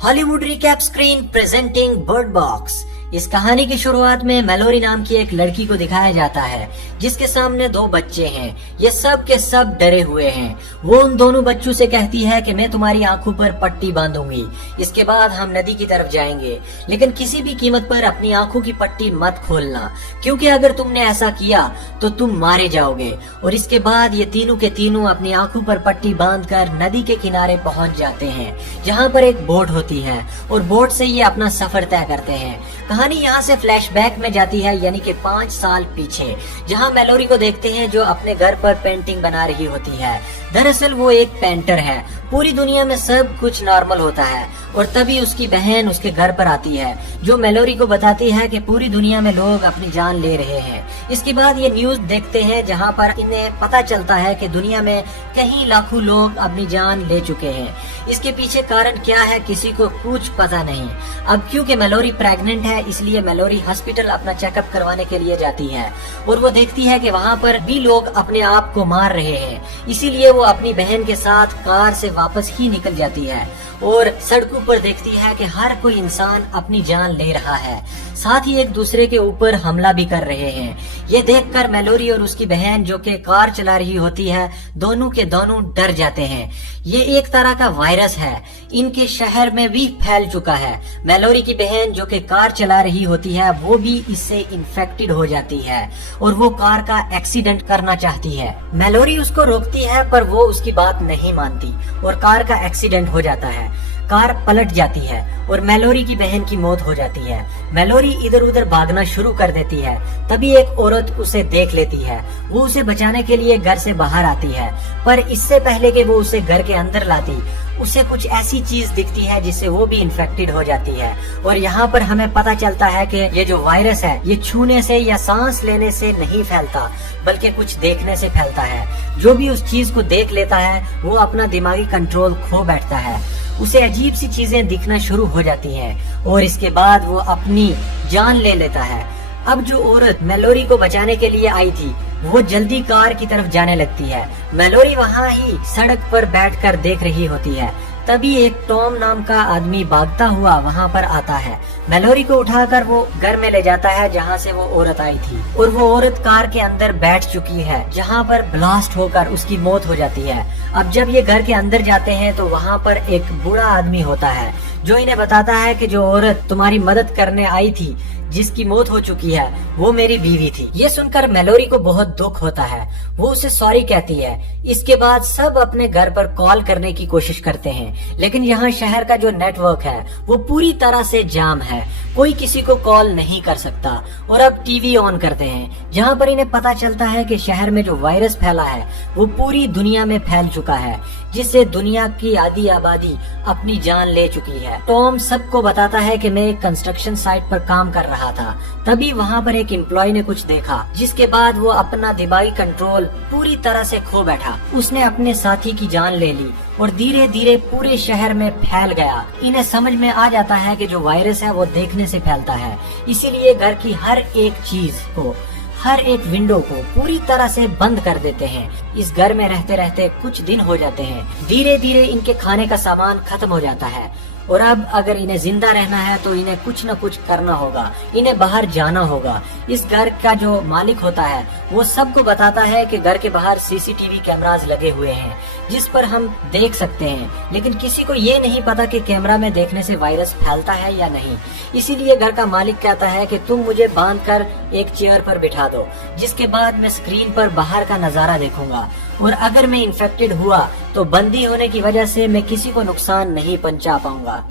Hollywood recap screen presenting bird box. इस कहानी की शुरुआत में मैलोरी नाम की एक लड़की को दिखाया जाता है जिसके सामने दो बच्चे हैं। ये सब के सब डरे हुए हैं। वो उन दोनों बच्चों से कहती है कि मैं तुम्हारी आंखों पर पट्टी बांधूंगी, इसके बाद हम नदी की तरफ जाएंगे, लेकिन किसी भी कीमत पर अपनी आंखों की पट्टी मत खोलना, क्योंकि अगर तुमने ऐसा किया तो तुम मारे जाओगे। और इसके बाद ये तीनों के तीनों अपनी आंखों पर पट्टी बांधकर नदी के किनारे पहुंच जाते हैं, जहां पर एक बोट होती है और बोट से ये अपना सफर तय करते हैं। कहानी यहाँ से फ्लैशबैक में जाती है, यानी कि 5 साल पीछे, जहाँ मैलोरी को देखते हैं जो अपने घर पर पेंटिंग बना रही होती है। दरअसल वो एक पेंटर है। पूरी दुनिया में सब कुछ नॉर्मल होता है और तभी उसकी बहन उसके घर पर आती है, जो मैलोरी को बताती है कि पूरी दुनिया में लोग अपनी जान ले रहे हैं। इसके बाद ये न्यूज देखते हैं जहाँ पर इन्हें पता चलता है कि दुनिया में कहीं लाखों लोग अपनी जान ले चुके हैं। इसके पीछे कारण क्या है किसी को कुछ पता नहीं। अब क्योंकि मैलोरी प्रेग्नेंट है, इसलिए मैलोरी हॉस्पिटल अपना चेकअप करवाने के लिए जाती है और वो देखती है कि वहाँ पर भी लोग अपने आप को मार रहे हैं। इसीलिए वो अपनी बहन के साथ कार से वापस ही निकल जाती है और सड़कों पर देखती है कि हर कोई इंसान अपनी जान ले रहा है, साथ ही एक दूसरे के ऊपर हमला भी कर रहे हैं। ये देखकर मैलोरी और उसकी बहन जो कि कार चला रही होती है, दोनों के दोनों डर जाते हैं। ये एक तरह का वायरस है, इनके शहर में भी फैल चुका है। मैलोरी की बहन जो कि कार चला रही होती है, वो भी इससे इन्फेक्टेड हो जाती है और वो कार का एक्सीडेंट करना चाहती है। मैलोरी उसको रोकती है पर वो उसकी बात नहीं मानती और कार का एक्सीडेंट हो जाता है। कार पलट जाती है और मैलोरी की बहन की मौत हो जाती है। मैलोरी इधर उधर भागना शुरू कर देती है। तभी एक औरत उसे देख लेती है। वो उसे बचाने के लिए घर से बाहर आती है, पर इससे पहले कि वो उसे घर के अंदर लाती, उसे कुछ ऐसी चीज दिखती है जिससे वो भी इन्फेक्टेड हो जाती है। और यहाँ पर हमें पता चलता है कि ये जो वायरस है ये छूने से या सांस लेने से नहीं फैलता, बल्कि कुछ देखने से फैलता है। जो भी उस चीज को देख लेता है वो अपना दिमागी कंट्रोल खो बैठता है, उसे अजीब सी चीजें दिखना शुरू हो जाती हैं और इसके बाद वो अपनी जान ले लेता है। अब जो औरत मैलोरी को बचाने के लिए आई थी वो जल्दी कार की तरफ जाने लगती है। मैलोरी वहाँ ही सड़क पर बैठकर देख रही होती है। तभी एक टॉम नाम का आदमी भागता हुआ वहाँ पर आता है। मैलोरी को उठाकर वो घर में ले जाता है जहाँ से वो औरत आई थी और वो औरत कार के अंदर बैठ चुकी है, जहाँ पर ब्लास्ट होकर उसकी मौत हो जाती है। अब जब ये घर के अंदर जाते हैं तो वहाँ पर एक बूढ़ा आदमी होता है जो इन्हें बताता है कि जो औरत तुम्हारी मदद करने आई थी, जिसकी मौत हो चुकी है, वो मेरी बीवी थी। ये सुनकर मैलोरी को बहुत दुख होता है। वो उसे सॉरी कहती है। इसके बाद सब अपने घर पर कॉल करने की कोशिश करते हैं, लेकिन यहाँ शहर का जो नेटवर्क है वो पूरी तरह से जाम है, कोई किसी को कॉल नहीं कर सकता। और अब टीवी ऑन करते हैं, जहाँ पर इन्हें पता चलता है कि शहर में जो वायरस फैला है वो पूरी दुनिया में फैल चुका है, जिससे दुनिया की आधी आबादी अपनी जान ले चुकी है। टॉम सबको बताता है कि मैं एक कंस्ट्रक्शन साइट पर काम कर रहा था। तभी वहाँ पर एक एम्प्लॉय ने कुछ देखा, जिसके बाद वो अपना दिमागी कंट्रोल पूरी तरह से खो बैठा। उसने अपने साथी की जान ले ली और धीरे धीरे पूरे शहर में फैल गया। इन्हें समझ में आ जाता है कि जो वायरस है वो देखने से फैलता है, इसीलिए घर की हर एक चीज को, हर एक विंडो को पूरी तरह से बंद कर देते हैं। इस घर में रहते रहते कुछ दिन हो जाते हैं। धीरे धीरे इनके खाने का सामान खत्म हो जाता है और अब अगर इन्हें जिंदा रहना है तो इन्हें कुछ न कुछ करना होगा, इन्हें बाहर जाना होगा। इस घर का जो मालिक होता है वो सबको बताता है कि घर के बाहर सीसीटीवी कैमरास लगे हुए हैं जिस पर हम देख सकते हैं, लेकिन किसी को ये नहीं पता कि कैमरा में देखने से वायरस फैलता है या नहीं। इसीलिए घर का मालिक कहता है कि तुम मुझे बांधकर एक चेयर पर बिठा दो, जिसके बाद मैं स्क्रीन पर बाहर का नजारा देखूंगा और अगर मैं इन्फेक्टेड हुआ तो बंदी होने की वजह से मैं किसी को नुकसान नहीं पहुंचा पाऊंगा।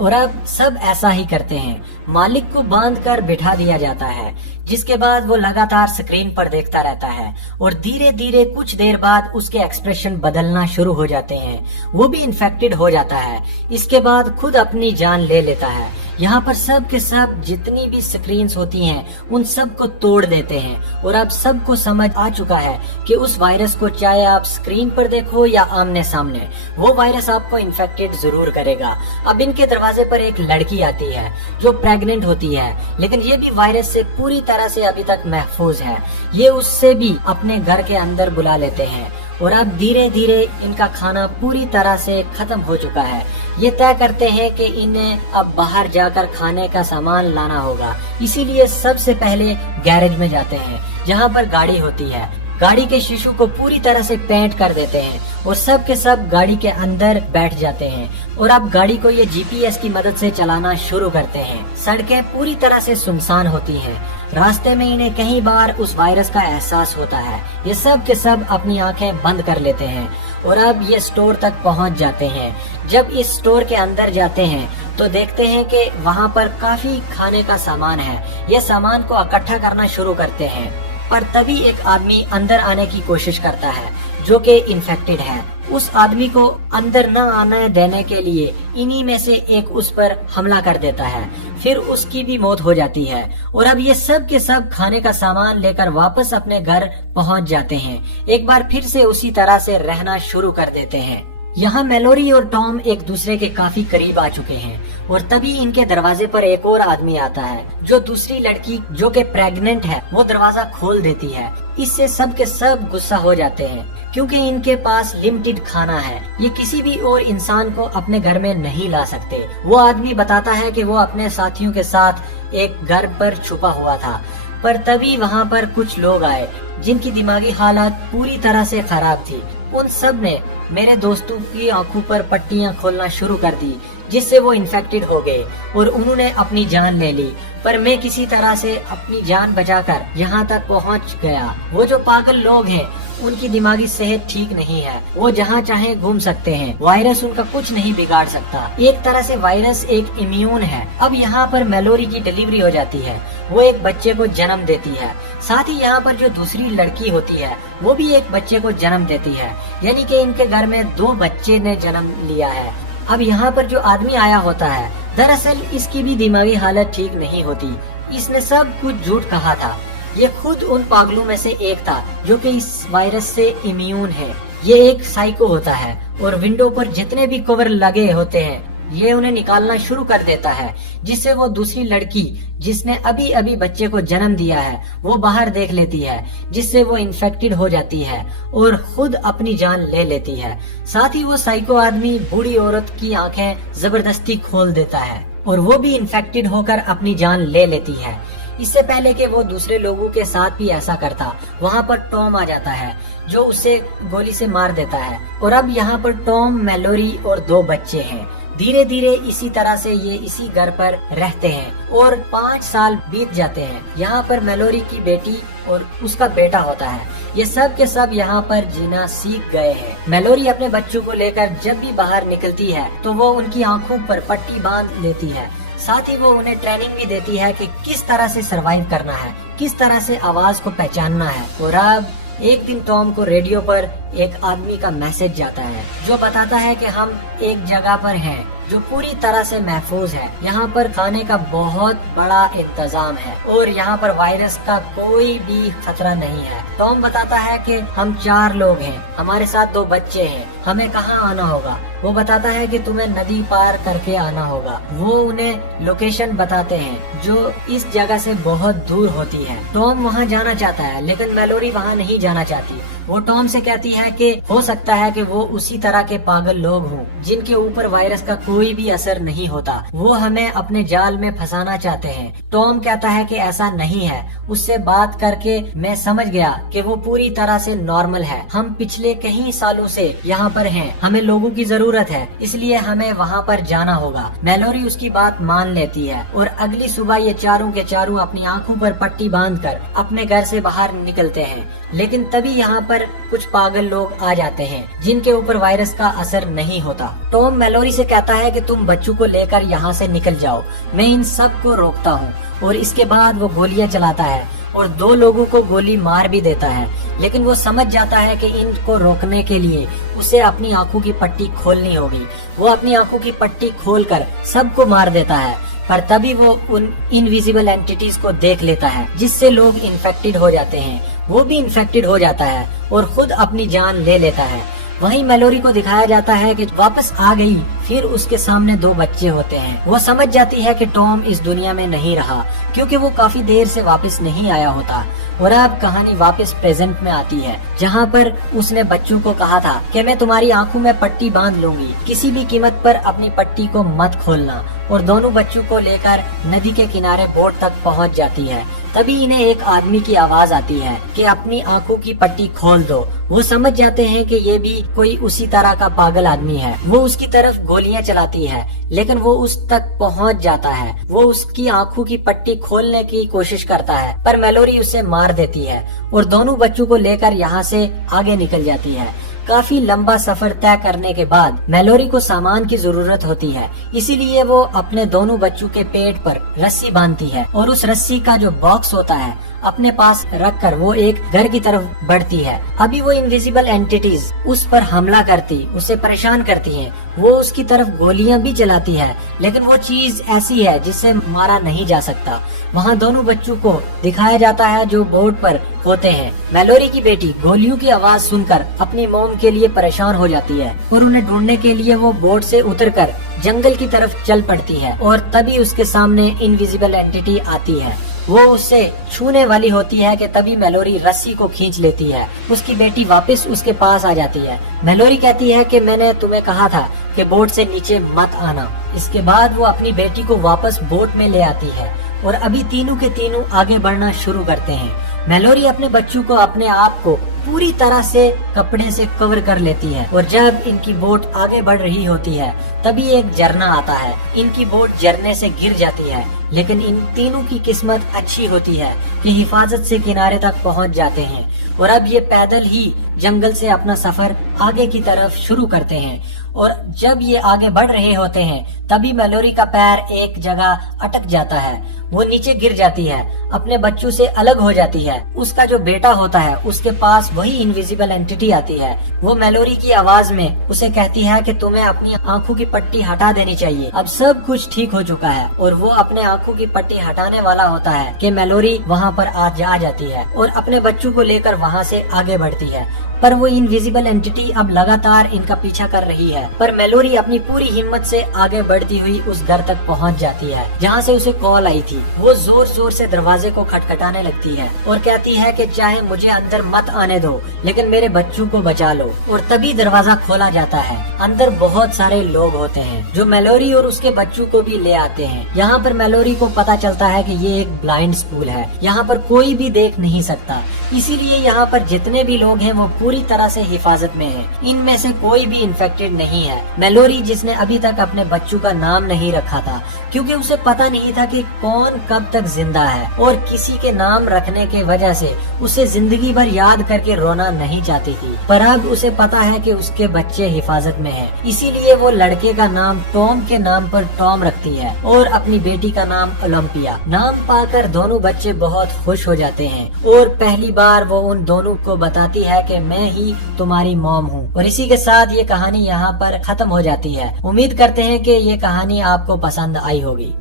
और अब सब ऐसा ही करते हैं। मालिक को बांधकर बिठा दिया जाता है, जिसके बाद वो लगातार स्क्रीन पर देखता रहता है और धीरे धीरे कुछ देर बाद उसके एक्सप्रेशन बदलना शुरू हो जाते हैं। वो भी इन्फेक्टेड हो जाता है। इसके बाद खुद अपनी जान ले लेता है। यहाँ पर सब के सब जितनी भी स्क्रीन्स होती हैं उन सब को तोड़ देते हैं और अब सबको समझ आ चुका है कि उस वायरस को चाहे आप स्क्रीन पर देखो या आमने सामने, वो वायरस आपको इन्फेक्टेड जरूर करेगा। अब इनके दरवाजे पर एक लड़की आती है जो प्रेग्नेंट होती है, लेकिन ये भी वायरस से पूरी तरह से अभी तक महफूज है। ये उससे भी अपने घर के अंदर बुला लेते हैं और अब धीरे धीरे इनका खाना पूरी तरह से खत्म हो चुका है। ये तय करते हैं कि इन्हें अब बाहर जाकर खाने का सामान लाना होगा। इसीलिए सबसे पहले गैरेज में जाते हैं जहाँ पर गाड़ी होती है। गाड़ी के शीशों को पूरी तरह से पेंट कर देते हैं और सब के सब गाड़ी के अंदर बैठ जाते हैं और अब गाड़ी को ये जीपीएस की मदद से चलाना शुरू करते हैं। सड़कें पूरी तरह से सुनसान होती हैं। रास्ते में इन्हें कई बार उस वायरस का एहसास होता है। ये सब के सब अपनी आंखें बंद कर लेते हैं और अब ये स्टोर तक पहुंच जाते हैं। जब इस स्टोर के अंदर जाते हैं तो देखते हैं कि वहां पर काफी खाने का सामान है। ये सामान को इकट्ठा करना शुरू करते हैं, पर तभी एक आदमी अंदर आने की कोशिश करता है जो कि इन्फेक्टेड है। उस आदमी को अंदर न आने देने के लिए इन्हीं में से एक उस पर हमला कर देता है। फिर उसकी भी मौत हो जाती है और अब ये सब के सब खाने का सामान लेकर वापस अपने घर पहुंच जाते हैं। एक बार फिर से उसी तरह से रहना शुरू कर देते हैं। यहाँ मेलोरी और टॉम एक दूसरे के काफी करीब आ चुके हैं और तभी इनके दरवाजे पर एक और आदमी आता है। जो दूसरी लड़की जो कि प्रेग्नेंट है वो दरवाजा खोल देती है। इससे सब के सब गुस्सा हो जाते हैं क्योंकि इनके पास लिमिटेड खाना है। ये किसी भी और इंसान को अपने घर में नहीं ला सकते। वो आदमी बताता है कि वो अपने साथियों के साथ एक घर पर छुपा हुआ था, पर तभी वहाँ पर कुछ लोग आए जिनकी दिमागी हालत पूरी तरह से खराब थी। उन सब ने मेरे दोस्तों की आंखों पर पट्टियां खोलना शुरू कर दी जिससे वो इन्फेक्टेड हो गए और उन्होंने अपनी जान ले ली। पर मैं किसी तरह से अपनी जान बचाकर यहाँ तक पहुँच गया। वो जो पागल लोग हैं उनकी दिमागी सेहत ठीक नहीं है। वो जहाँ चाहे घूम सकते हैं। वायरस उनका कुछ नहीं बिगाड़ सकता। एक तरह से वायरस एक इम्यून है। अब यहाँ पर मेलोरी की डिलीवरी हो जाती है। वो एक बच्चे को जन्म देती है। साथ ही यहाँ पर जो दूसरी लड़की होती है वो भी एक बच्चे को जन्म देती है। यानी कि इनके घर में 2 बच्चे ने जन्म लिया है। अब यहाँ पर जो आदमी आया होता है दरअसल इसकी भी दिमागी हालत ठीक नहीं होती। इसने सब कुछ झूठ कहा था। ये खुद उन पागलों में से एक था जो कि इस वायरस से इम्यून है। ये एक साइको होता है और विंडो पर जितने भी कवर लगे होते हैं ये उन्हें निकालना शुरू कर देता है, जिससे वो दूसरी लड़की जिसने अभी अभी बच्चे को जन्म दिया है वो बाहर देख लेती है, जिससे वो इन्फेक्टेड हो जाती है और खुद अपनी जान ले लेती है। साथ ही वो साइको आदमी बूढ़ी औरत की आंखें जबरदस्ती खोल देता है और वो भी इन्फेक्टेड होकर अपनी जान ले लेती है। इससे पहले कि वो दूसरे लोगों के साथ भी ऐसा करता, वहाँ पर टॉम आ जाता है जो उसे गोली से मार देता है। और अब यहाँ पर टॉम, मेलोरी और 2 बच्चे हैं। धीरे धीरे इसी तरह से ये इसी घर पर रहते हैं और 5 साल बीत जाते हैं। यहाँ पर मेलोरी की बेटी और उसका बेटा होता है। ये सब के सब यहाँ पर जीना सीख गए हैं। मेलोरी अपने बच्चों को लेकर जब भी बाहर निकलती है तो वो उनकी आंखों पर पट्टी बांध लेती है। साथ ही वो उन्हें ट्रेनिंग भी देती है कि किस तरह से सरवाइव करना है, किस तरह से आवाज को पहचानना है। और अब एक दिन टॉम को रेडियो पर एक आदमी का मैसेज जाता है जो बताता है कि हम एक जगह पर हैं जो पूरी तरह से महफूज है। यहाँ पर खाने का बहुत बड़ा इंतजाम है और यहाँ पर वायरस का कोई भी खतरा नहीं है। टॉम बताता है कि हम 4 लोग हैं, हमारे साथ 2 बच्चे हैं, हमें कहाँ आना होगा। वो बताता है कि तुम्हें नदी पार करके आना होगा। वो उन्हें लोकेशन बताते हैं जो इस जगह से बहुत दूर होती है। टॉम वहाँ जाना चाहता है लेकिन मेलोरी वहाँ नहीं जाना चाहती। वो टॉम से कहती है कि हो सकता है कि वो उसी तरह के पागल लोग हों जिनके ऊपर वायरस का कोई भी असर नहीं होता। वो हमें अपने जाल में फंसाना चाहते हैं। टॉम कहता है कि ऐसा नहीं है। उससे बात करके मैं समझ गया कि वो पूरी तरह से नॉर्मल है। हम पिछले कई सालों से यहाँ पर हैं, हमें लोगों की जरूरत है, इसलिए हमें वहाँ पर जाना होगा। मेलोरी उसकी बात मान लेती है और अगली सुबह ये चारों के चारों अपनी आंखों पर पट्टी बांधकर अपने घर से बाहर निकलते हैं। लेकिन तभी यहाँ पर कुछ पागल लोग आ जाते हैं जिनके ऊपर वायरस का असर नहीं होता। टॉम मेलोरी से कहता है कि तुम बच्चों को लेकर यहाँ से निकल जाओ, मैं इन सब को रोकता हूँ। और इसके बाद वो गोलियां चलाता है और 2 लोगों को गोली मार भी देता है। लेकिन वो समझ जाता है कि इनको रोकने के लिए उसे अपनी आंखों की पट्टी खोलनी होगी। वो अपनी आंखों की पट्टी खोलकर सबको मार देता है, पर तभी वो उन इनविजिबल एंटिटीज को देख लेता है जिससे लोग इन्फेक्टेड हो जाते हैं। वो भी इन्फेक्टेड हो जाता है और खुद अपनी जान ले लेता है। वहीं मेलोरी को दिखाया जाता है कि वापस आ गई फिर उसके सामने 2 बच्चे होते हैं। वो समझ जाती है कि टॉम इस दुनिया में नहीं रहा, क्योंकि वो काफी देर से वापस नहीं आया होता। और अब कहानी वापस प्रेजेंट में आती है, जहाँ पर उसने बच्चों को कहा था कि मैं तुम्हारी आंखों में पट्टी बांध लूंगी, किसी भी कीमत पर अपनी पट्टी को मत खोलना। और दोनों बच्चों को लेकर नदी के किनारे बोट तक पहुँच जाती है। तभी इन्हें एक आदमी की आवाज आती है कि अपनी आंखों की पट्टी खोल दो। वो समझ जाते हैं कि ये भी कोई उसी तरह का पागल आदमी है। वो उसकी तरफ गोलियां चलाती है, लेकिन वो उस तक पहुंच जाता है। वो उसकी आंखों की पट्टी खोलने की कोशिश करता है, पर मेलोरी उसे मार देती है और दोनों बच्चों को लेकर यहाँ से आगे निकल जाती है। काफी लंबा सफर तय करने के बाद मेलोरी को सामान की जरूरत होती है, इसीलिए वो अपने दोनों बच्चों के पेट पर रस्सी बांधती है और उस रस्सी का जो बॉक्स होता है अपने पास रखकर वो एक घर की तरफ बढ़ती है। अभी वो इनविजिबल एंटिटीज उस पर हमला करती, उसे परेशान करती हैं। वो उसकी तरफ गोलियां भी चलाती है, लेकिन वो चीज ऐसी है जिसे मारा नहीं जा सकता। वहाँ दोनों बच्चों को दिखाया जाता है जो बोट पर होते हैं। मेलोरी की बेटी गोलियों की आवाज सुनकर अपनी मॉम के लिए परेशान हो जाती है और उन्हें ढूंढने के लिए वो बोट से उतरकर जंगल की तरफ चल पड़ती है। और तभी उसके सामने इनविजिबल एंटिटी आती है। वो उससे छूने वाली होती है कि तभी मेलोरी रस्सी को खींच लेती है। उसकी बेटी वापस उसके पास आ जाती है। मेलोरी कहती है कि मैंने तुम्हें कहा था कि बोट से नीचे मत आना। इसके बाद वो अपनी बेटी को वापस बोट में ले आती है और अभी तीनों के तीनों आगे बढ़ना शुरू करते हैं। मेलोरी अपने बच्चों को अपने आप को पूरी तरह से कपड़े से कवर कर लेती है और जब इनकी बोट आगे बढ़ रही होती है तभी एक झरना आता है। इनकी बोट झरने से गिर जाती है, लेकिन इन तीनों की किस्मत अच्छी होती है कि हिफाजत से किनारे तक पहुंच जाते हैं और अब ये पैदल ही जंगल से अपना सफर आगे की तरफ शुरू करते हैं। और जब ये आगे बढ़ रहे होते हैं तभी मेलोरी का पैर एक जगह अटक जाता है। वो नीचे गिर जाती है, अपने बच्चों से अलग हो जाती है। उसका जो बेटा होता है उसके पास वही इनविजिबल एंटिटी आती है। वो मेलोरी की आवाज में उसे कहती है कि तुम्हें अपनी आंखों की पट्टी हटा देनी चाहिए, अब सब कुछ ठीक हो चुका है। और वो अपने आंखों की पट्टी हटाने वाला होता है कि मेलोरी वहाँ पर आ जाती है और अपने बच्चों को लेकर वहाँ से आगे बढ़ती है। पर वो इनविजिबल एंटिटी अब लगातार इनका पीछा कर रही है। पर मेलोरी अपनी पूरी हिम्मत से आगे बढ़ती हुई उस घर तक पहुंच जाती है जहां से उसे कॉल आई थी। वो जोर जोर से दरवाजे को खटखटाने लगती है और कहती है कि चाहे मुझे अंदर मत आने दो, लेकिन मेरे बच्चों को बचा लो। और तभी दरवाजा खोला जाता है। अंदर बहुत सारे लोग होते हैं जो मेलोरी और उसके बच्चों को भी ले आते हैं। यहाँ पर मेलोरी को पता चलता है कि ये एक ब्लाइंड स्कूल है, यहाँ पर कोई भी देख नहीं सकता, इसीलिए यहाँ पर जितने भी लोग हैं वो पूरी तरह से हिफाजत में है। इनमें से कोई भी इन्फेक्टेड नहीं है। मेलोरी जिसने अभी तक अपने बच्चों का नाम नहीं रखा था, क्योंकि उसे पता नहीं था कि कौन कब तक जिंदा है, और किसी के नाम रखने के वजह से उसे जिंदगी भर याद करके रोना नहीं चाहती थी। पर अब उसे पता है कि उसके बच्चे हिफाजत में हैं, इसीलिए वो लड़के का नाम टॉम के नाम पर टॉम रखती है और अपनी बेटी का नाम ओलंपिया। नाम पाकर दोनों बच्चे बहुत खुश हो जाते हैं और पहली बार वो उन दोनों को बताती है कि मैं ही तुम्हारी मॉम हूँ। और इसी के साथ ये कहानी यहाँ पर खत्म हो जाती है। उम्मीद करते हैं कि ये कहानी आपको पसंद आई होगी।